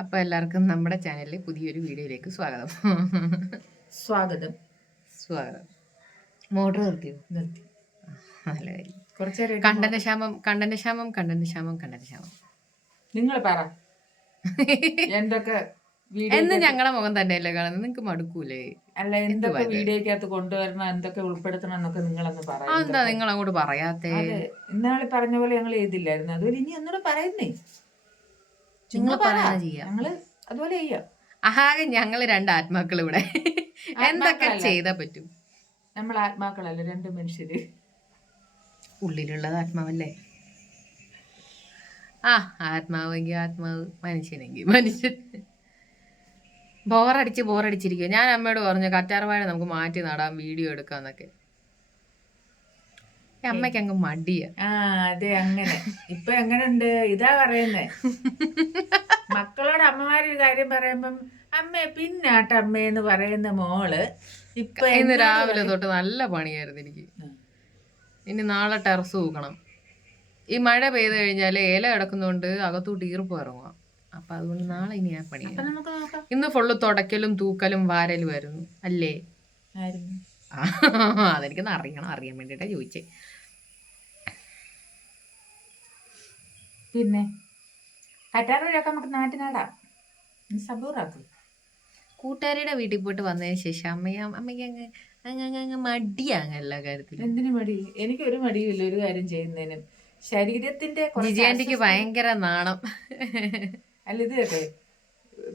അപ്പോൾ എല്ലാവർക്കും നമ്മുടെ ചാനലിലെ പുതിയൊരു വീഡിയോയിലേക്ക് സ്വാഗതം. സ്വാഗതം. സ്വാഗതം. മോട്ടർ നിർത്തിയോ? നിർത്തി. നല്ല കാര്യം. കുറച്ചു കണ്ടനശാമം കണ്ടന്റ് ക്ഷാമം കണ്ടന്റ് ക്ഷാമം കണ്ടന്റ് ക്ഷാമം കണ്ടന്റ് ക്ഷാമം. നിങ്ങൾ പറ. എന്തൊക്കെ എന്ന് ഞങ്ങളെ മുഖം തന്നെയല്ലേ കാണുന്നത്? നിങ്ങൾക്ക് മടുക്കൂലേ? അല്ല എന്തൊക്കെ വീഡിയോക്കകത്ത് കൊണ്ടുവരണം എന്തൊക്കെ ഉൾപ്പെടുത്തണം എന്നൊക്കെ നിങ്ങളൊന്ന് പറയാം എന്താ നിങ്ങൾ അങ്ങോട്ട് പറയാത്തേ? ഇന്നാളെ പറഞ്ഞ പോലെ ഞങ്ങൾ എഴുതില്ലായിരുന്നു അതുപോലെ ഇനി ഒന്നുകൂടെ പറയുന്നേ. നിങ്ങൾ ചുമ്മാ പറ. പറയുന്നത് ചെയ്യാം. ഞങ്ങൾ അതുപോലെ ചെയ്യാം. ആകെ ഞങ്ങൾ രണ്ട് ആത്മാക്കൾ ഇവിടെ എന്തൊക്കെ. ചെയ്താ പറ്റും? നമ്മൾ ആത്മാക്കളല്ല രണ്ട് മനുഷ്യര്. ഉള്ളിലുള്ളത് ആത്മാവല്ലേ? ആ ആത്മാവെങ്കിൽ ആത്മാവ് മനുഷ്യനെങ്കിൽ മനുഷ്യൻ. ബോറടിച്ച് ബോറടിച്ചിരിക്കുക ഞാൻ അമ്മയോട് പറഞ്ഞു കറ്റാർവാഴ നമുക്ക് മാറ്റി നടാം വീഡിയോ എടുക്കാന്നൊക്കെ അമ്മയ്ക്ക് അങ്ങ് മടിയ. ആ അതെ അങ്ങനെ. ഇപ്പൊ എങ്ങനെയുണ്ട് ഇതാ പറയുന്നേ. മക്കളോട് അമ്മമാരി കാര്യം പറയുമ്പം അമ്മേ പിന്നാട്ട അമ്മേന്ന് പറയുന്ന മോൾ ഇപ്പൊ ഇന്ന് രാവിലെ തൊട്ട് നല്ല പണിയായിരുന്നു എനിക്ക്. ഇനി നാളെ ടെറസ് തൂക്കണം. ഈ മഴ പെയ്ത് കഴിഞ്ഞാൽ ഇല കിടക്കുന്നതുകൊണ്ട് അകത്തോട്ട് ഈർപ്പ് ഇറങ്ങുക അപ്പൊ അതുകൊണ്ട് നാളെ ഇനി ആ പണി ഇന്ന് ഫുള്ള് തുടക്കലും തൂക്കലും വാരലും ആയിരുന്നു അല്ലേ അതെനിക്കൊന്ന് അറിയണം അറിയാൻ വേണ്ടിട്ടാ ചോദിച്ചേ. പിന്നെ കറ്റാറൊക്കെ നമുക്ക് നാട്ടിനാടാ നടാം. സബൂറാക്കും. കൂട്ടുകാരിയുടെ വീട്ടിൽ പോയിട്ട് വന്നതിന് ശേഷം അമ്മയും അമ്മയ്ക്ക് അങ്ങ് അങ്ങ് അങ്ങ് അങ്ങ് മടിയാങ്ങ എല്ലാ കാര്യത്തിലും. എന്തിനു മടി? എനിക്ക് ഒരു മടിയുമില്ല ഒരു കാര്യം ചെയ്യുന്നതിനും. ശരീരത്തിന്റെ കുറച്ച് ജിജി ആന്റിക്ക് ഭയങ്കര നാണം. അല്ല ഇത് കേട്ടെ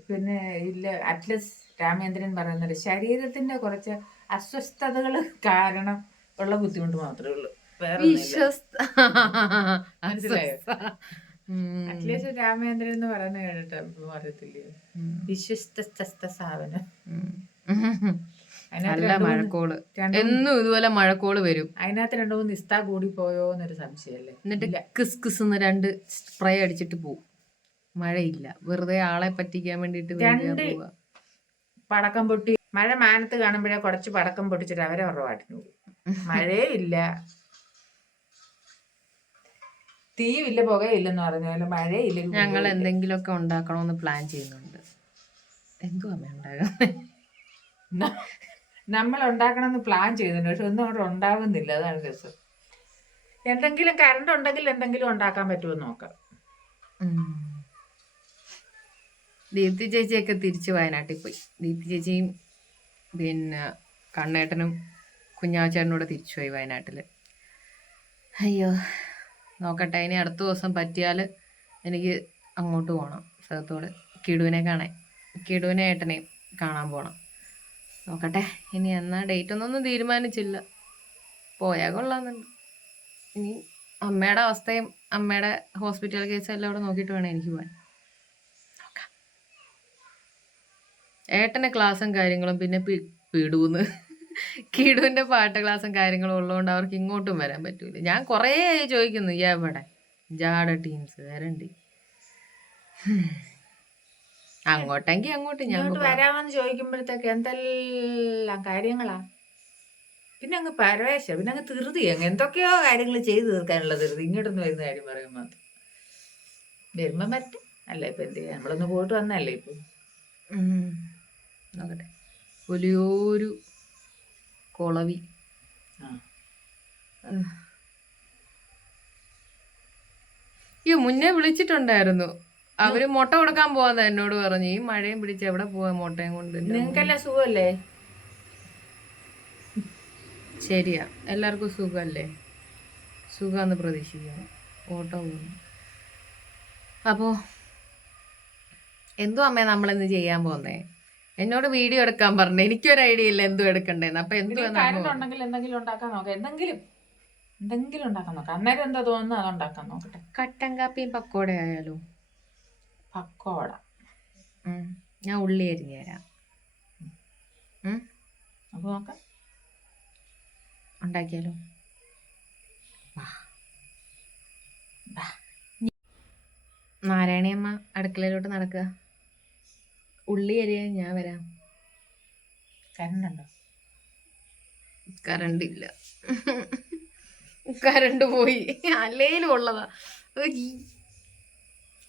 പിന്നെ ഇല്ല അറ്റ്ലസ് രാമേന്ദ്രൻ പറയുന്നത് ശരീരത്തിന്റെ കുറച്ച് അസ്വസ്ഥതകൾ കാരണം ഉള്ള ബുദ്ധിമുട്ട് മാത്രമേ ഉള്ളൂ. വേറെ വിശ്വസ്ത അറ്റ്ലീസ്റ്റ് രാമേന്ദ്രൻ എന്ന് പറയുന്ന കേട്ടിട്ട് അറിയത്തില്ലേ. വിശ്വസ്ത. അതിനകത്ത് നല്ല മഴക്കോൾ. എന്നും ഇതുപോലെ മഴക്കോൾ വരും. അതിനകത്ത് രണ്ടു മൂന്ന് നിസ്ത കൂടി പോയോ എന്നൊരു സംശയമല്ലേ എന്നിട്ട്. കിസ് കിസ് എന്ന് രണ്ട് സ്പ്രേ അടിച്ചിട്ട് പോവും. മഴയില്ല. വെറുതെ ആളെ പറ്റിക്കാൻ വേണ്ടിട്ട് പടക്കം പൊട്ടി. മഴ മാനത്ത് കാണുമ്പോഴേ കുറച്ച് പടക്കം പൊട്ടിച്ചിട്ട് അവരെ ഉറവാട്ടിന് പോകും മഴയേ ഇല്ല. തീയുമില്ല പുകയില്ലെന്ന് പറഞ്ഞാലും മഴയില്ല ഞങ്ങൾ എന്തെങ്കിലുമൊക്കെ ഉണ്ടാക്കണമെന്ന് പ്ലാൻ ചെയ്യുന്നുണ്ട്. എന്തു അമ്മ ഉണ്ടാകാം. നമ്മൾ ഉണ്ടാക്കണമെന്ന് പ്ലാൻ ചെയ്തിട്ടുണ്ട് പക്ഷെ ഒന്നും അവിടെ ഉണ്ടാവുന്നില്ല. അതാണ് രസം. എന്തെങ്കിലും കറണ്ട് ഉണ്ടെങ്കിൽ എന്തെങ്കിലും ഉണ്ടാക്കാൻ പറ്റുമോ നോക്കാം. ദീപ്തി ചേച്ചിയൊക്കെ തിരിച്ച് വയനാട്ടിൽ പോയി. ദീപ്തി ചേച്ചിയും പിന്നെ കണ്ണേട്ടനും കുഞ്ഞാച്ചേട്ടനും കൂടെ തിരിച്ചുപോയി വയനാട്ടിൽ അയ്യോ. നോക്കട്ടെ ഇനി അടുത്ത ദിവസം പറ്റിയാൽ എനിക്ക് അങ്ങോട്ട് പോകണം സ്ഥലത്തോട്. കിടുവിനെ കാണാൻ കിടുവിനെ ഏട്ടനെയും കാണാൻ പോകണം നോക്കട്ടെ ഇനി എന്നാ ഡേറ്റ് ഒന്നും തീരുമാനിച്ചില്ല. പോയാൽ കൊള്ളാമെന്നുണ്ട്. ഇനി അമ്മയുടെ അവസ്ഥയും അമ്മയുടെ ഹോസ്പിറ്റൽ കേസും എല്ലാം കൂടെ നോക്കിയിട്ട് വേണം എനിക്ക് പോകാൻ. ഏട്ടന്റെ ക്ലാസ്സും കാര്യങ്ങളും പിന്നെ പിടുവെന്ന് കിടുവിന്റെ പാട്ട് ക്ലാസ്സും കാര്യങ്ങളും ഉള്ളതുകൊണ്ട് അവർക്ക് ഇങ്ങോട്ടും വരാൻ പറ്റൂല. ഞാൻ കുറേ ചോദിക്കുന്നു എവിടെ ജാട ടീംസ് വരണ്ടി. അങ്ങോട്ടെങ്കി അങ്ങോട്ടെങ്കിൽ അങ്ങോട്ട് ഞാൻ വരാമെന്ന് ചോദിക്കുമ്പോഴത്തേക്ക് എന്തെല്ലാം കാര്യങ്ങളാ? പിന്നെ അങ്ങ് പരവേശ പിന്നെ അങ്ങ് ധൃതി അങ്ങ്. എന്തൊക്കെയോ കാര്യങ്ങൾ ചെയ്തു തീർക്കാനുള്ള ധൃതി. ഇങ്ങോട്ടൊന്ന് വരുന്ന കാര്യം പറയുമ്പോൾ വരുമ്പം പറ്റും. അല്ല ഇപ്പൊ എന്ത് ചെയ്യാ? നമ്മളൊന്ന് പോയിട്ട് വന്നല്ലേ ഇപ്പൊ. നോക്കട്ടെ. വലിയൊരു കുളവി. ഈ അയ്യോ മുന്നേ വിളിച്ചിട്ടുണ്ടായിരുന്നു. അവർ മുട്ട കൊടുക്കാൻ പോവാന്ന് എന്നോട് പറഞ്ഞു. ഈ മഴയും പിടിച്ച് എവിടെ പോവാ മുട്ടയും കൊണ്ട്? നിങ്ങൾക്കെല്ലാം സുഖമല്ലേ? ശരിയാ. എല്ലാവർക്കും സുഖമല്ലേ? സുഖമെന്ന് പ്രതീക്ഷിക്കുന്നു. ഓട്ടോ പോകുന്നു. അപ്പോ എന്തോ അമ്മേ നമ്മളിന്ന് ചെയ്യാൻ പോന്നേ? എന്നോട് വീഡിയോ എടുക്കാൻ പറഞ്ഞു. എനിക്കൊരു ഐഡിയ ഇല്ല എന്തും എടുക്കണ്ടേന്ന്. അപ്പൊ എന്തെങ്കിലും ഉണ്ടാക്കാൻ നോക്കാം. എന്തെങ്കിലും എന്തെങ്കിലും ഉണ്ടാക്കാൻ നോക്കാം. അന്നേരം എന്താ തോന്നുന്നു അത് ഉണ്ടാക്കാൻ നോക്കട്ടെ. കട്ടൻ കാപ്പിയും പക്കോട ആയാലോ? പക്കോട. ഞാൻ ഉള്ളി അരിഞ്ഞു തരാം. ഉം. അപ്പൊ നോക്കാം. ഉണ്ടാക്കിയാലോ. നാരായണിയമ്മ അടുക്കളയിലോട്ട് നടക്കുക. ഉള്ളി അരിയാൻ ഞാൻ വരാം. കറണ്ട് ഉണ്ടോ കറണ്ട് ഇല്ല കറണ്ട് പോയി. അല്ലേലും ഉള്ളതാ.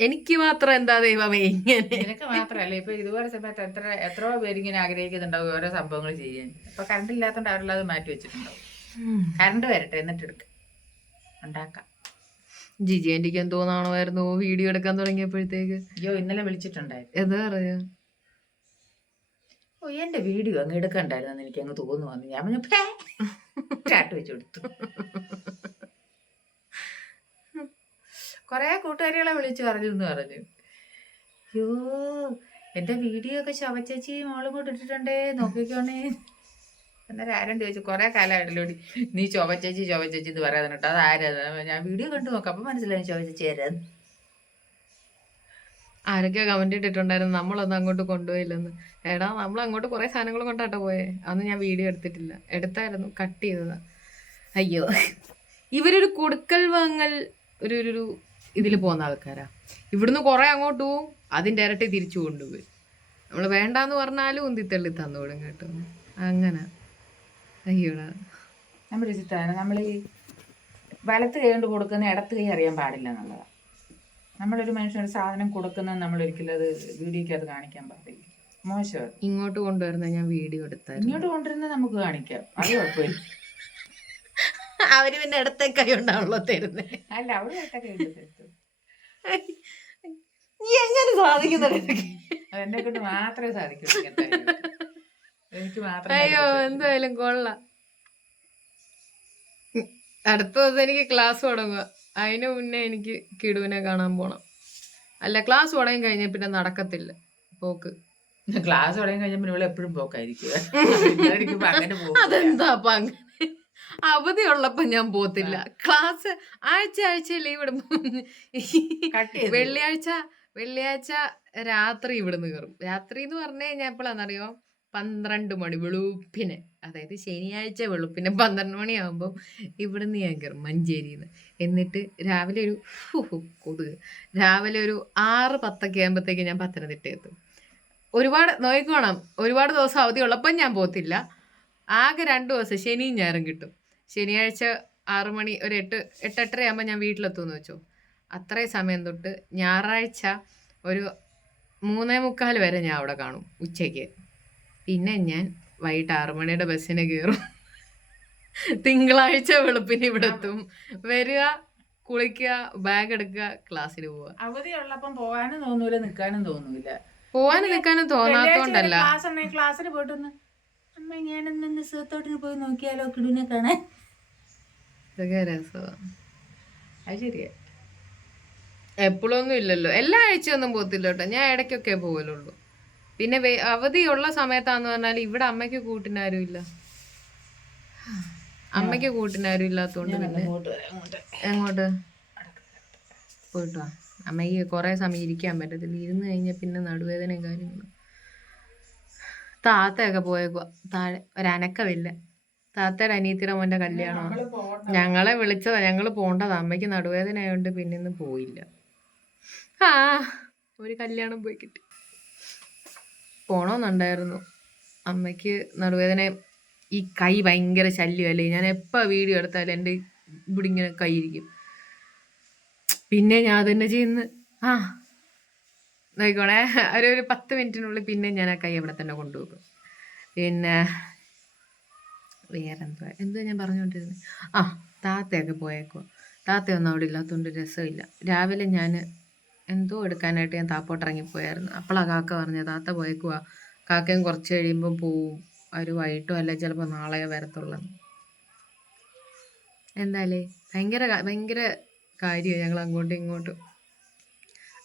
എനിക്ക് മാത്രം എന്താ ദൈവമേ ഇങ്ങനെ? നിനക്ക് മാത്രമല്ല? ഇപ്പൊ ഇതുപോലെ സമയത്ത് എത്ര എത്ര പേര് ഇങ്ങനെ ആഗ്രഹിക്കുന്നുണ്ടാവും ഓരോ സംഭവങ്ങൾ ചെയ്യാൻ. ഇപ്പൊ കറണ്ട് ഇല്ലാത്തതുകൊണ്ട് അവരെല്ലാം അത് മാറ്റി വെച്ചിട്ടുണ്ടാവും. കറണ്ട് വരട്ടെ എന്നിട്ട് എടുക്കാം. ഉണ്ടാക്കാം. ജിജി എനിക്ക് എന്തോ നാണമായിരുന്നു വീഡിയോ എടുക്കാൻ തുടങ്ങിയപ്പോഴത്തേക്ക്? അയ്യോ ഇന്നലെ വിളിച്ചിട്ടുണ്ടായിരുന്നു. എന്താ പറയാ? എന്റെ വീഡിയോ അങ്ങ് എടുക്കണ്ടായിരുന്നു എനിക്ക് അങ്ങ് തോന്നുന്നു ഞാൻ പറഞ്ഞു. ചാട്ട് വെച്ച് കൊടുത്തു. കൊറേ കൂട്ടുകാരികളെ വിളിച്ചു പറഞ്ഞു എന്ന് പറഞ്ഞു. അയ്യോ എന്റെ വീഡിയോ ഒക്കെ ശവച്ചേച്ചി മോളും കൂടെ ഇട്ടിട്ടുണ്ടേ നോക്കിക്കോണേ. അന്നേരം ആരും ചോദിച്ചു കൊറേ കാലമായിട്ടല്ലോടി നീ ചൊവച്ചേച്ചി ചൊവച്ചേച്ചി എന്ന് പറയാതെ കേട്ടോ അത് ആരാ ഞാൻ വീഡിയോ കണ്ടു നോക്കാം അപ്പൊ മനസ്സിലായി ചൊവച്ചേച്ചി ആരാന്ന്. ആരൊക്കെ കമന്റ് ഇട്ടിട്ടുണ്ടായിരുന്നു. നമ്മളൊന്നും അങ്ങോട്ട് കൊണ്ടുപോയില്ലെന്ന്. എടാ നമ്മൾ അങ്ങോട്ട് കുറേ സാധനങ്ങൾ കൊണ്ടാട്ടോ പോയേ. അന്ന് ഞാൻ വീഡിയോ എടുത്തിട്ടില്ല. എടുത്തായിരുന്നു കട്ട് ചെയ്തത്. അയ്യോ. ഇവരൊരു കൊടുക്കൽ വാങ്ങൽ ഒരു ഒരു ഇതിൽ പോകുന്ന ആൾക്കാരാ. ഇവിടുന്ന് കുറേ അങ്ങോട്ട് പോവും. അതിന്റെ ഇരട്ടി തിരിച്ചു കൊണ്ടുപോയി. നമ്മൾ വേണ്ടാന്ന് പറഞ്ഞാലും ഉന്തിത്തള്ളി തന്നോടും കേട്ടോ. അങ്ങനെ. അയ്യോടാ. ചിത്താണ് നമ്മൾ ഈ വലത്ത് കൈ കൊണ്ട് കൊടുക്കുന്ന ഇടത്ത് കൈ അറിയാൻ പാടില്ല എന്നുള്ളതാണ് നമ്മളൊരു മനുഷ്യനൊരു സാധനം കൊടുക്കുന്ന നമ്മൾ ഒരിക്കലും അത് വീഡിയോക്ക് അത് കാണിക്കാൻ പാടില്ല. മോശം. ഇങ്ങോട്ട് കൊണ്ടുവരുന്ന ഞാൻ വീഡിയോ എടുത്ത ഇങ്ങോട്ട് കൊണ്ടുവരുന്നത് നമുക്ക് കാണിക്കാം. അത് കുഴപ്പമില്ല. അവർ പിന്നെ ഇടത്തെ കൈ ഉണ്ടാവുള്ളൂ തരുന്നത് അല്ല എടുത്തു നീ എങ്ങനെ സാധിക്കുന്നത് അത് എന്നെ കൊണ്ട് മാത്രമേ സാധിക്കൂ എനിക്ക് മാത്രമേ അയ്യോ എന്തായാലും കൊള്ളാം. അടുത്ത ദിവസം എനിക്ക് ക്ലാസ് തുടങ്ങുക. അതിന് മുന്നേ എനിക്ക് കിടുവിനെ കാണാൻ പോണം. അല്ല ക്ലാസ് തുടങ്ങി കഴിഞ്ഞാൽ പിന്നെ നടക്കത്തില്ല പോക്ക്. ക്ലാസ് തുടങ്ങി കഴിഞ്ഞാൽ പിന്നെ ഇവിടെ എപ്പോഴും പോക്കായിരിക്കും. അങ്ങനെ അതെന്താ അപ്പൊ അങ്ങനെ? അവധി ഉള്ളപ്പോ ഞാൻ പോത്തില്ല. ക്ലാസ് ആഴ്ച ആഴ്ച ലീവ് ഇടുമ്പോ വെള്ളിയാഴ്ച വെള്ളിയാഴ്ച രാത്രി ഇവിടുന്ന് കയറും രാത്രി എന്ന് പറഞ്ഞു കഴിഞ്ഞാൽ എപ്പോഴാണെന്നറിയോ പന്ത്രണ്ട് മണി വെളുപ്പിന്. അതായത് ശനിയാഴ്ച വെളുപ്പിന് പന്ത്രണ്ട് മണിയാകുമ്പോൾ ഇവിടുന്ന് ഞാൻ കയറും മഞ്ചേരിയിൽ നിന്ന് എന്നിട്ട് രാവിലെ ഒരു കൊതുക്. രാവിലെ ഒരു ആറ് പത്തൊക്കെ ആകുമ്പോഴത്തേക്ക് ഞാൻ പത്തനംതിട്ട എത്തും. ഒരുപാട് നോക്കണം ഒരുപാട് ദിവസം അവധി ഉള്ളപ്പം ഞാൻ പോത്തില്ല ആകെ രണ്ട് ദിവസം ശനിയും ഞായറും കിട്ടും. ശനിയാഴ്ച ആറ് മണി ഒരു എട്ട് എട്ടെട്ടര ആകുമ്പോൾ ഞാൻ വീട്ടിലെത്തുമെന്ന് വെച്ചു. അത്രയും സമയം തൊട്ട് ഞായറാഴ്ച ഒരു മൂന്നേ മുക്കാൽ വരെ ഞാൻ അവിടെ കാണും ഉച്ചയ്ക്ക്. പിന്നെ ഞാൻ വൈകിട്ട് ആറുമണിയുടെ ബസ്സിന് കയറും തിങ്കളാഴ്ച വെളുപ്പിന് ഇവിടെ എത്തും വരിക കുളിക്കുക ബാഗ് എടുക്കുക ക്ലാസ്സിൽ പോവുക. അവധിയുള്ളപ്പം പോകാനും തോന്നൂല നിൽക്കാനും തോന്നൂല. പോവാനും നിൽക്കാനും തോന്നാത്തോണ്ടല്ല. ക്ലാസ് ഉണ്ടെങ്കിൽ ക്ലാസ്സിൽ പോയിട്ടൊന്ന്. അമ്മ ഞാനൊന്ന് നിസ്സത്തോട്ടിന് പോയി നോക്കിയാലോ കിടുവിനെ കാണാൻ. ഇതൊക്കെ രസമാണ് അത് ശരിയാ. എപ്പോഴൊന്നും ഇല്ലല്ലോ. എല്ലാ ആഴ്ചയൊന്നും പോകത്തില്ല കേട്ടോ. ഞാൻ ഇടയ്ക്കൊക്കെ പോകലുള്ളൂ. പിന്നെ അവധിയുള്ള സമയത്താന്ന് പറഞ്ഞാൽ ഇവിടെ അമ്മയ്ക്ക് കൂട്ടിനാരും ഇല്ല അമ്മയ്ക്ക് കൂട്ടിനാരും ഇല്ലാത്തതുകൊണ്ട് പിന്നെ. എങ്ങോട്ട്? പോയിട്ടോ അമ്മയ്ക്ക് കുറേ സമയം ഇരിക്കാൻ പറ്റത്തില്ല. ഇരുന്ന് കഴിഞ്ഞാൽ പിന്നെ നടുവേദനയും കാര്യങ്ങളും. താത്തയൊക്കെ പോയേക്കുക താഴെ ഒരനക്കമില്ല താത്തയുടെ അനിയത്തിയുടെ മോന്റെ കല്യാണമാണ് ഞങ്ങളെ വിളിച്ചതാ. ഞങ്ങൾ പോകേണ്ടതാ അമ്മയ്ക്ക് നടുവേദന ആയതുകൊണ്ട് പിന്നെ ഇന്ന് പോയില്ല. ആ ഒരു കല്യാണം പോയി കിട്ടി. പോണമെന്നുണ്ടായിരുന്നു അമ്മയ്ക്ക് നടുവേദന ഈ കൈ ഭയങ്കര ശല്യമല്ലേ ഞാൻ എപ്പോൾ വീഡിയോ എടുത്താലും എന്റെ ഇവിടെ ഇങ്ങനെ കൈ ഇരിക്കും പിന്നെ ഞാൻ തന്നെ ചെയ്യുന്നു. ആ നോക്കോണേ ഒരു ഒരു പത്ത് മിനിറ്റിനുള്ളിൽ പിന്നെ ഞാൻ ആ കൈ അവിടെ തന്നെ കൊണ്ടുപോകും പിന്നെ വേറെന്തോ എന്തോ ഞാൻ പറഞ്ഞുകൊണ്ടിരുന്നത് ആ താത്തയൊക്കെ പോയേക്കോ താത്തയൊന്നും അവിടെ ഇല്ലാത്തതുകൊണ്ട് രസമില്ല. രാവിലെ ഞാൻ എന്തോ എടുക്കാനായിട്ട് ഞാൻ താപ്പോട്ട് ഇറങ്ങിപ്പോയായിരുന്നു അപ്പോഴാണ് കാക്ക പറഞ്ഞത് താത്ത പോയേക്കുവാ. കാക്കയും കുറച്ച് കഴിയുമ്പോൾ പോവും. ഒരു വൈകിട്ടോ അല്ല ചിലപ്പോൾ നാളെയോ വരത്തുള്ളൂ എന്തായാലേ ഭയങ്കര ഭയങ്കര കാര്യമാണ് ഞങ്ങൾ അങ്ങോട്ടും ഇങ്ങോട്ടും.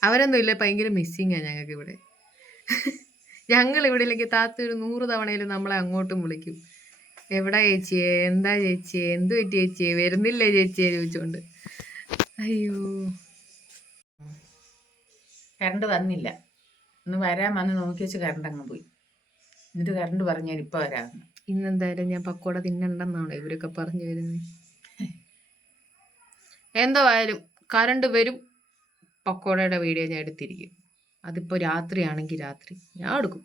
അവരൊന്നും ഇല്ല ഭയങ്കര മിസ്സിങ്ങാണ് ഞങ്ങൾക്ക് ഇവിടെ. ഞങ്ങൾ ഇവിടെ ഇല്ലെങ്കിൽ താത്ത ഒരു നൂറ് തവണയിലും നമ്മളെ അങ്ങോട്ടും വിളിക്കും. എവിടെ ചേച്ചിയെ? എന്താ ചേച്ചിയെ? എന്ത് പറ്റി ചേച്ചിയെ? വരുന്നില്ലേ ചേച്ചിയെ? ചോദിച്ചോണ്ട്. അയ്യോ. കറണ്ട് വന്നില്ല ഇന്ന് വരാൻ വന്ന് നോക്കി വെച്ച് കറണ്ട് അങ്ങ് പോയി. എന്നിട്ട് കറണ്ട് പറഞ്ഞു ഞാൻ ഇപ്പൊ വരാമെന്ന് ഇന്നെന്തായാലും ഞാൻ പക്കോട തിന്നണ്ടെന്നാണ് ഇവരൊക്കെ പറഞ്ഞു വരുന്നത് എന്തോ ആയാലും കറണ്ട് വരും. പക്കോടയുടെ വീഡിയോ ഞാൻ എടുത്തിരിക്കും. അതിപ്പോൾ രാത്രിയാണെങ്കിൽ രാത്രി. ഞാൻ എടുക്കും.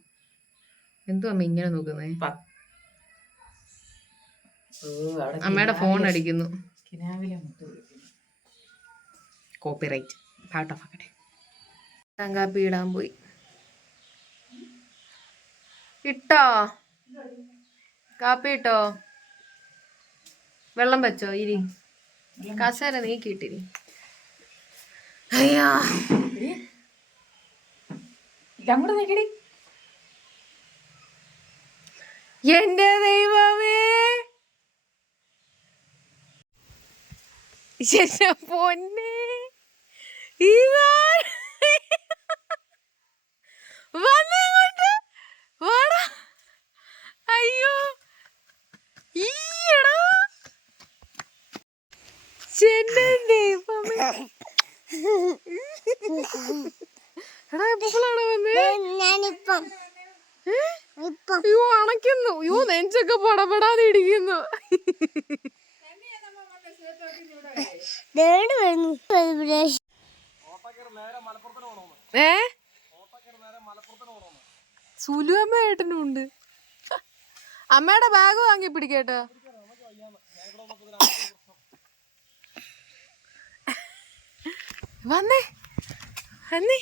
എന്തോ അമ്മ ഇങ്ങനെ നോക്കുന്നേ? അമ്മയുടെ ഫോൺ അടിക്കുന്നു. കോപ്പിറൈറ്റ്. പാട്ട് ഓഫ് ആക്കട്ടെ കാപ്പി ഇടാൻ പോയി. ഇട്ടോ? കാപ്പി ഇട്ടോ? വെള്ളം വെച്ചോ ഇരി. കസേര നീക്കിയിട്ടിരി. അയ്യോ. അങ്ങോട്ട് നോക്കടി. എന്റെ ദൈവമേ. പൊന്നെ. ഇതാ. വന്നങ്ങോട്ട് വാടാ. അയ്യോ. ഈയടാ. എന്റെ ദൈവമേ. എടാ എപ്പോഴാണ് വന്നേ? അയ്യോ അണയ്ക്കുന്നു. അയ്യോ നെഞ്ചൊക്കെ പടപെടാതെ ഇടിക്കുന്നു. ഏ? സുലു അമ്മ ഏട്ടനും ഉണ്ട്. അമ്മയുടെ ബാഗ് വാങ്ങി പിടിക്കേട്ടോ വന്നേ. വന്നേ.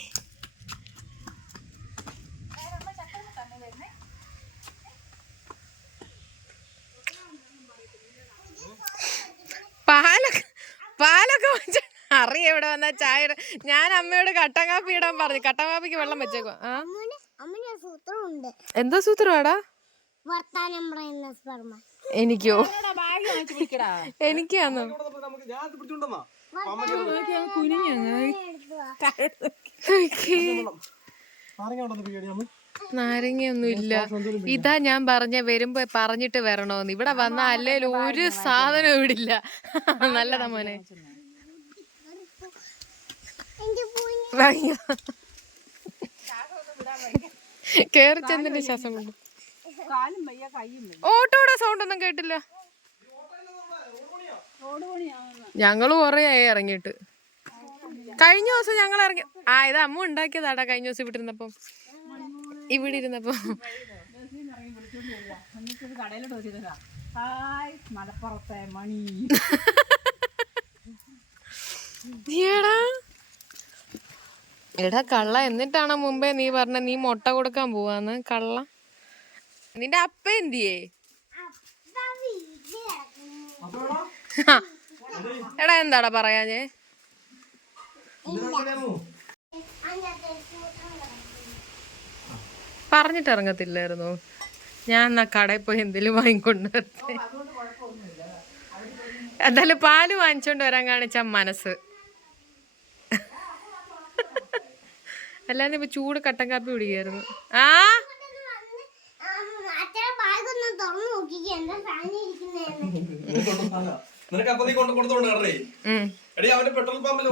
പാലൊക്കെ പാലൊക്കെ അറിയ എവിടെ വന്ന ചായ ഞാൻ അമ്മയോട് കട്ടൻ ഇടാൻ പറഞ്ഞു. കട്ടൻ കാപ്പിക്ക് വെള്ളം വെച്ചേക്കോ ആ? എന്തോ സൂത്രമാടാ വർത്താനം പറയുന്ന സ്പർമ്മ എനിക്കോ? എനിക്കാന്ന്? നാരങ്ങയൊന്നും ഇല്ല ഇതാ ഞാൻ പറഞ്ഞ വരുമ്പോ പറഞ്ഞിട്ട് വരണോന്ന്. ഇവിടെ വന്ന അല്ലേലും ഒരു സാധനം ഇവിടെ ഇല്ല നല്ലതാ മോനെ. വാങ്ങിയോ. കേറി ചെന്നിന്റെ ശ്വാസം കൊണ്ട് ഓട്ടോടെ സൗണ്ട് ഒന്നും കേട്ടില്ല. ഞങ്ങൾ കൊറേ ആയി ഇറങ്ങിയിട്ട്. കഴിഞ്ഞ ദിവസം ഞങ്ങൾ ഇറങ്ങി ആ ഇത് അമ്മ ഉണ്ടാക്കിയതാടാ കഴിഞ്ഞ ദിവസം ഇവിടെ ഇരുന്നപ്പം. ഇവിടെ ഇരുന്നപ്പം മലപ്പുറത്തെ മണി. എടാ എടാ കള്ള എന്നിട്ടാണ് മുമ്പേ നീ പറഞ്ഞ നീ മുട്ട കൊടുക്കാൻ പോവാന്ന്? കള്ള. നിന്റെ അപ്പ എന്തിയേ. എടാ എന്താടാ സൂത്രം പറഞ്ഞിട്ട് ഇറങ്ങത്തില്ലായിരുന്നു ഞാൻ എന്നാ കടയിൽ പോയി എന്തെങ്കിലും വാങ്ങിക്കൊണ്ട് എന്തായാലും പാൽ വാങ്ങിച്ചോണ്ട് വരാൻ കാണിച്ച മനസ്സ്. അല്ലാതെ ഇപ്പൊ ചൂട് കട്ടൻ കാപ്പി കുടിക്കായിരുന്നു ആ? പെട്രോൾ പമ്പിൽ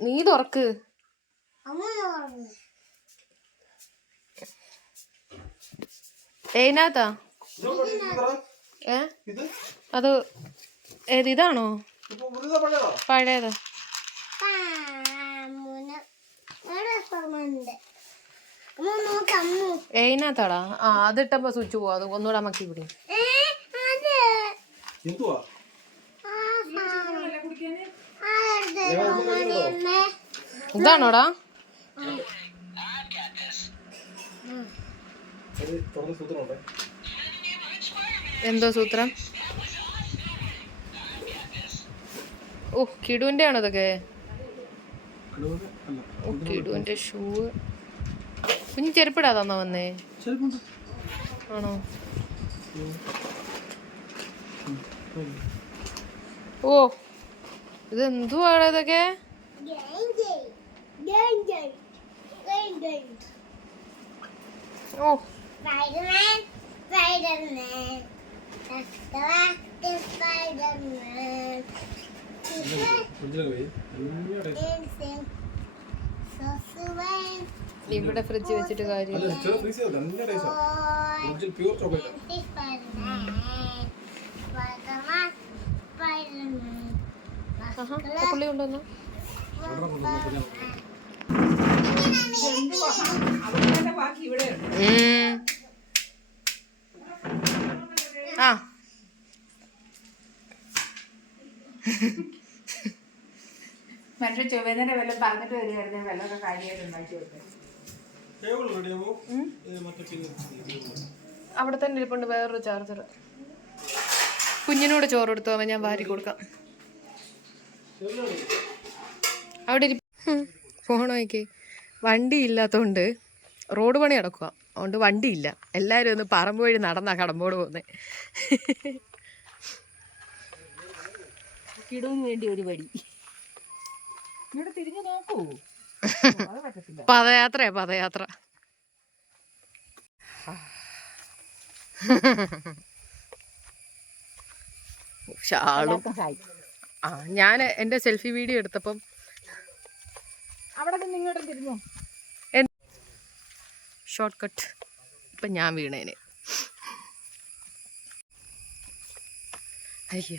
നീ തുറക്ക്. ഏനാത്താ ഏ? അത് ഏത് ഇതാണോ? പഴയതാ. ഏതിനകത്താടാ ആ അതിട്ടപ്പോ സ്വിച്ച് പോവാ. അത് ഒന്നുകൂടെ മക്കി പിടി. ഇതാണോടാ? തുറന്ന് സൂത്രമുണ്ടേ. എന്തോ സൂത്രം? ഓ കിടുവിന്റെ ആണോ ഇതൊക്കെ? അല്ല ഓ കിടുവിന്റെ ഷൂ. കുഞ്ഞു ചെരുപ്പിടാതാന്നോ വന്നേ ചെറുപ്പുണ്ട് ആണോ? ഓ ഇത് എന്തുവാണ് ഇതൊക്കെ. ഓ. ഇവിടെ ഫ്രിഡ്ജ് വെച്ചിട്ട് കാര്യം ബാക്കി ഇവിടെ ആ. മനുഷ്യ ചൊവ്വേനെ വല്ലതും പറഞ്ഞിട്ട് വരികയായിരുന്നു വെള്ളമൊക്കെ കാര്യമായിട്ട് ഉണ്ടാക്കി വെക്കാം ടേബിൾ റെഡിയാമോ മറ്റേ പിന്നെ അവിടെ തന്നെ ഇരിപ്പുണ്ട് വേറൊരു ചാർജർ കുഞ്ഞിനോട് ചോറ് കൊടുത്തു അവൻ ഞാൻ വാരി കൊടുക്കാം. അവിടെ ഫോൺ നോക്കി വണ്ടി ഇല്ലാത്തതുകൊണ്ട് റോഡ് പണി നടക്കുക അതുകൊണ്ട് വണ്ടിയില്ല. എല്ലാവരും ഒന്ന് പറമ്പ് വഴി നടന്നാ കടമ്പോട് പോകുന്നത് കിടുവിന് വേണ്ടി ഒരു വടി. ഇവിടെ തിരിഞ്ഞു നോക്കൂ. പദയാത്രയാ പദയാത്ര. ഷാളും. ആ ഞാൻ എന്റെ സെൽഫി വീഡിയോ എടുത്തപ്പം അവിടെ നിന്ന് ഇങ്ങോട്ടും തിരിഞ്ഞു ഷോർട്ട് കട്ട് ഇപ്പം ഞാൻ വീണേന്. അയ്യോ.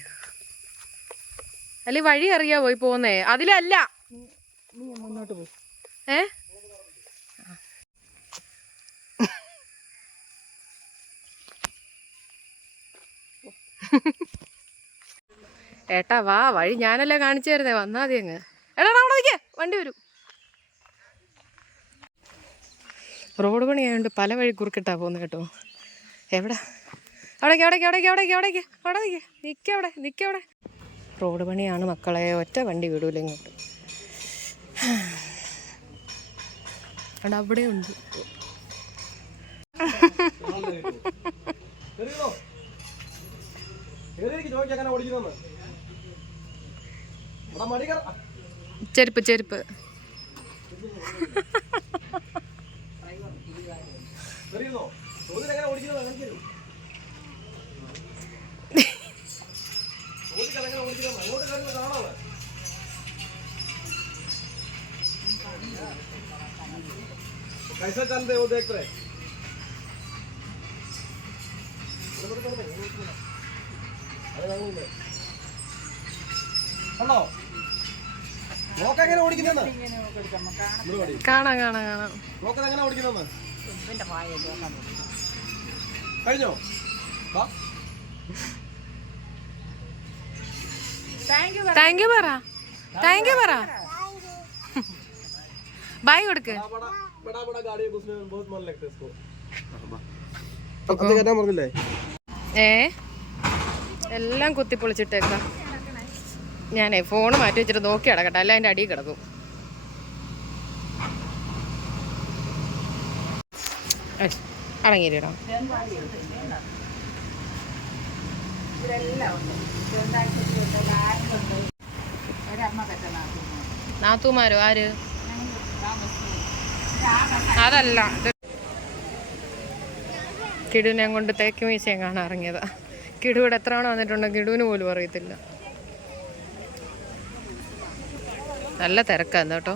അല്ലെ വഴി അറിയാ പോയി പോന്നേ അതിലല്ല. മുന്നോട്ട് പോയി ഏ? ഏട്ടാ വാ വഴി ഞാനല്ലേ കാണിച്ചു തരുന്നേ. വന്നാ മതി അങ്ങ്. എടാ അവിടെ വണ്ടി വരും. റോഡ് പണിയായതുകൊണ്ട് പല വഴി കുറുക്കിട്ടാ പോകുന്നത് കേട്ടോ. എവിടെ? അവിടേക്ക് അവിടേക്ക് അവിടേക്ക് അവിടേക്ക് അവിടേക്ക് അവിടെ നിൽക്കേ നിൽക്കവിടെ നിൽക്കവിടെ റോഡ് പണിയാണ് മക്കളെ ഒറ്റ വണ്ടി വിടൂല ഇങ്ങോട്ട്. അവിടെ ഉണ്ട്. കയറിയോ കയറിയിരിക്കും ചോദിക്കാം എങ്ങനെ ഓടിക്കുന്നതെന്ന് ഇവിടെ മടി കയറ ചെരുപ്പ് ചെരുപ്പ് കയറിയിരുന്നോ ചോദ്യം എങ്ങനെ ഓടിക്കുന്നത് കാണിച്ചു തരൂ ചോദിക്കാൻ എങ്ങനെ ഓടിക്കുന്നത് അങ്ങോട്ട് കയറുന്നത് കാണാതെ कैसा चल रहे हो देख रहे കണ്ടോ നോക്കെങ്ങനെ ഓടിക്കുന്നെന്ന് കാണാം കാണാം കാണാം നോക്കത് എങ്ങനെ ഓടിക്കുന്നെന്ന് കഴിഞ്ഞോ വാ താങ്ക് യു താങ്ക് യു പറ താങ്ക് യു പറ ബൈ കൊടുക്ക് बड़ा बड़ा बड़ा गाड़ी है उसमें बहुत मन लगता है इसको അത് കയറ്റാൻ പറഞ്ഞില്ലേ ഏ എല്ലാം കുത്തിപ്പൊളിച്ചിട്ടേക്കാം ഞാനേ ഫോൺ മാറ്റി വെച്ചിട്ട് നോക്കി കിടക്കട്ടെ അല്ല അതിൻ്റെ അടിയിൽ കിടക്കും അടങ്ങിയിട്ടോ നാത്തൂമാരോ ആര്? അതല്ല കിടുവിനെ കൊണ്ട് തേക്ക് മീശയും കാണാൻ ഇറങ്ങിയതാ. കിടു ഇവിടെ എത്ര തവണ വന്നിട്ടുണ്ടോ കിടുവിന് പോലും അറിയത്തില്ല. നല്ല തിരക്കാന്ന് കേട്ടോ.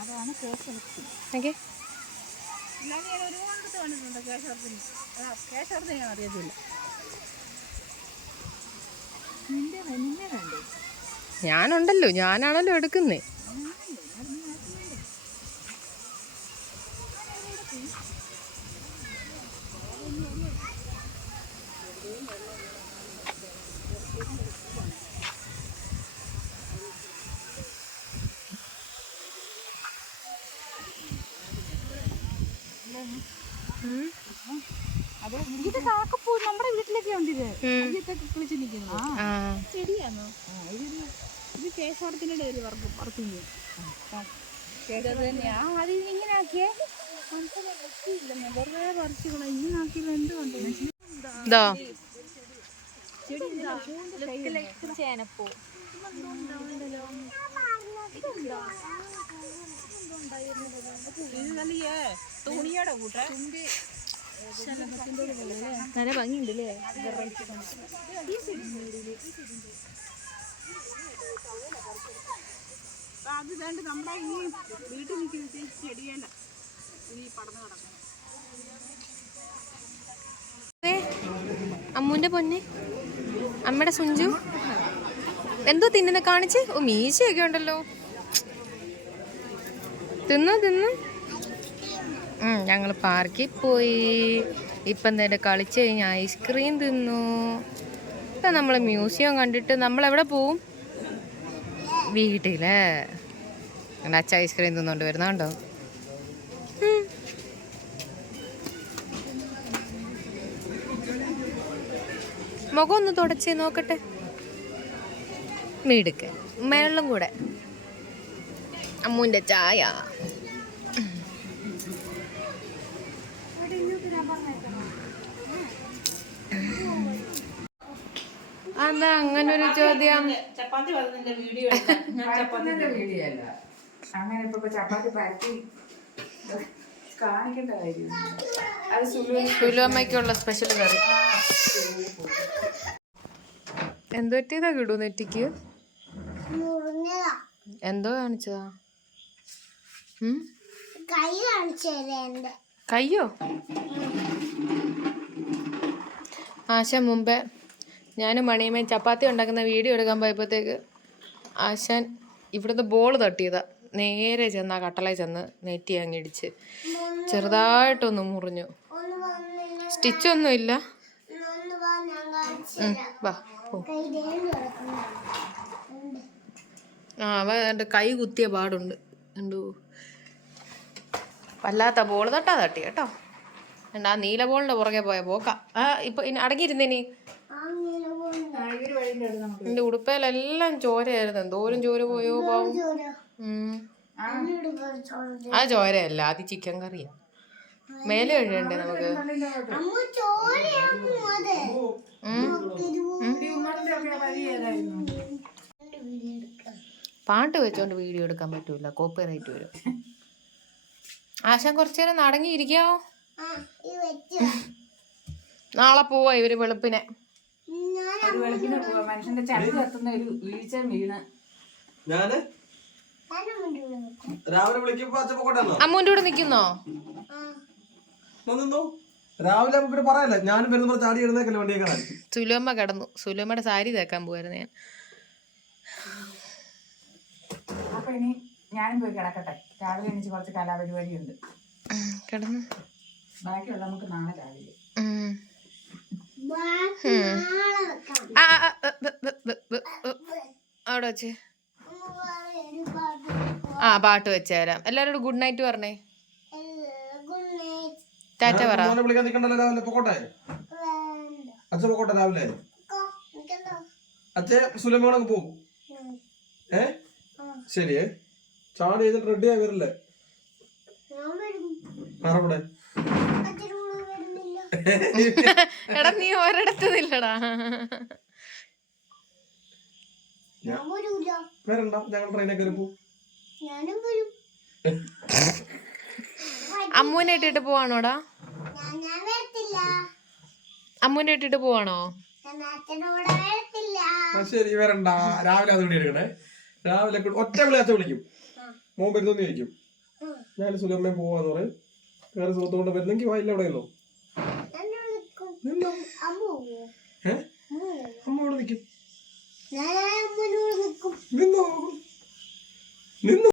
അതാണ് കേശവർത്തി ഓക്കെ. ഞാൻ ഒരുപാട് കണ്ടിട്ടുണ്ട് കേശവർത്തിന് കേശവർത്തിന് ഞാൻ അറിയത്തില്ല. നിന്റെ നിന്നെ കണ്ടു. ഞാനുണ്ടല്ലോ. ഞാനാണല്ലോ എടുക്കുന്നേ. കാക്കപ്പൂ നമ്മുടെ വീട്ടിലൊക്കെ ഉണ്ട് ഇത്. ഇതിത്തൊക്കെ കുളിച്ച് നിൽക്കുന്നു ചെടിയാണോ? ആ ഇത് ഇത് കേശവടത്തിന്റെ ഒരു വർഗം വർക്കിങ് തന്നെയാ അത് ഇങ്ങനെ ആക്കിയേ? മനസ്സിലെ വൃത്തിയില്ലെന്ന്. വെറുതെ പറിച്ചു കളയാം ഇങ്ങനെ ആക്കിയത് എന്തുകൊണ്ട് ഇതോ? ചേനപ്പൂ. ഇത് നല്ല തുണിയുടെ കൂട്ട. നല്ല ഭംഗിയുണ്ടല്ലേ? അത് വേണ്ട നമ്മുടെ ഈ വീട്ടിൽ നിൽക്കുന്ന ചെടിയല്ല ഇനി പടന്ന് കിടക്കണം ഏ, അമ്മുന്റെ പൊന്നെ. അമ്മയുടെ സുഞ്ചു. എന്തോ തിന്നുന്ന കാണിച്ച്? ഓ മീശയൊക്കെ ഉണ്ടല്ലോ. തിന്നു തിന്നു. ഞങ്ങൾ പാർക്കിൽ പോയി. ഇപ്പം നേരെ കളിച്ച് കഴിഞ്ഞ് ഐസ്ക്രീം തിന്നു. ഇപ്പം നമ്മൾ മ്യൂസിയം കണ്ടിട്ട് നമ്മൾ എവിടെ പോവും? വീട്ടിലേ. എന്റെ അച്ഛ ഐസ്ക്രീം തിന്നുകൊണ്ട് വരുന്നുണ്ടോ മുഖം ഒന്ന് തുടച്ച് നോക്കട്ടെ. മിടുക്ക് മേളിലും കൂടെ. അമ്മൂന്റെ ചായ. അതാ ഒരു ചോദ്യം? ചപ്പാത്തി വീഡിയോ വീഡിയോ അല്ല അങ്ങനെ ഇപ്പൊ ചപ്പാത്തി പരത്തി കാണിക്കേണ്ട കാര്യം അത് സുലു കുലുവമ്മയ്ക്കുള്ള സ്പെഷ്യൽ കറി. എന്തോ പറ്റിയതാ കിടൂ നെറ്റിക്ക്? എന്തോ കാണിച്ചതാ? കൈ കാണിച്ചു എന്റെ കയ്യോ? ആശ മുമ്പേ ഞാനും മണിയമ്മയും ചപ്പാത്തി ഉണ്ടാക്കുന്ന വീഡിയോ എടുക്കാൻ പോയപ്പോഴത്തേക്ക് ആശാൻ ഇവിടുന്ന് ബോൾ തട്ടിയതാ. നേരെ ചെന്ന് ആ കട്ടളയിൽ ചെന്ന് നെറ്റി അങ്ങിടിച്ച് ചെറുതായിട്ടൊന്ന് മുറിഞ്ഞു. ഒന്ന് വന്നില്ല സ്റ്റിച്ചൊന്നും ഇല്ല. ഒന്ന് വാ ആ അവ കൈ കുത്തിയ പാടുണ്ട്. കണ്ടു? വല്ലാത്ത ബോൾ തട്ടാ തട്ടി കേട്ടോ. എന്താ നീല ബോളിന്റെ പുറകെ പോയ പോക്ക. ആ ഇപ്പൊ ഇനി അടങ്ങിയിരുന്നേനി എന്റെ ഉടുപ്പയിലെല്ലാം ചോരയായിരുന്നു. എന്തോരം ചോര പോയോ കുറച്ചോളൂ ആ ചോരയല്ല അത് ചിക്കൻ കറിയാ. മേലെ കഴിയണ്ടേ നമുക്ക്? പാട്ട് വെച്ചോണ്ട് വീഡിയോ എടുക്കാൻ പറ്റൂല. കോപ്പി റൈറ്റ് വരും. ആശാൻ കുറച്ചു നേരം നടങ്ങിയിരിക്കാവോ വെച്ച. നാളെ പോവാ ഇവർ വെളുപ്പിനെ. ഞാൻ ഒരു വെളുപ്പിന് പോവാ. മനുഷ്യന്റെ കത്തുന്ന ഒരു വീഴ്ച വീണ്. ഞാൻ? ഞാനും വേണ്ടി വിളിക്കും രാവിലെ വിളിക്കുമ്പോ അച്ഛൻ പോകട്ടെന്നോ അമ്മൂന്റെ കൂടെ നിൽക്കുന്നോ ആ. നിന്നോ? രാവിലെ അപ്പൊ പിന്നെ പറയല്ലേ ഞാനും വരുന്ന പറഞ്ഞ ചാടി എഴുന്നേക്കല്ലേ വണ്ടിയെ കാണാൻ സുലുമ്മ കിടന്നു. സുലുമ്മയുടെ സാരി തേക്കാൻ പോവായിരുന്നു ഞാൻ. അപ്പൊ ഇനി ഞാനും പോയി കിടക്കട്ടെ. രാവിലെ എണീച്ച് കുറച്ച് കലാപരിപാടിയുണ്ട്. കിടന്നു. ബാക്കിയുള്ള നമുക്ക് നാളെ രാവിലെ. അവിടെ വെച്ച്. ആ പാട്ട് വെച്ചുതരാം. എല്ലാരോടും ഗുഡ് നൈറ്റ് പറഞ്ഞേ. ഗുഡ് നൈറ്റ് ടാറ്റ പറ. മോനെ വിളിക്കാൻ നിൽക്കണ്ടല്ലോ രാവിലെ? പൊക്കോട്ടെ? അച്ഛൻ രാവിലെ? അച്ഛൻ പോകും. ഏ. ശരിയേ. ചാടി ചെയ്തിട്ട് റെഡി ആയി വരില്ലേ? ഞാൻ വരും ആറവിടെ എടാ നീ ഒരിടത്ത് നില്ലടാ വരണ്ട ഞങ്ങൾ ട്രെയിനെ കയറി അമ്മൂനെ ഇട്ടിട്ട് പോവാണോടാ? ഞാൻ ഞാൻ വരത്തില്ല. അമ്മൂനെ ഇട്ടിട്ട് പോവാണോ? ശരി വരണ്ട. രാവിലെ അത് വിളി എടുക്കണേ രാവിലെ ഒറ്റ വിളിയാത്ത വിളിക്കും. മോൻ വരുന്നോന്ന് ചോദിക്കും ഞാൻ സുഖമ്മേ പോവാന്ന് പറയും. വേറെ സുഖത്തോണ്ട് വരുന്നെങ്കിൽ വായില്ല അവിടെ നിന്നോ? അമ്മ അവിടെ? ഇവിടെ നിൽക്കും നിന്നോ? നിന്നോ?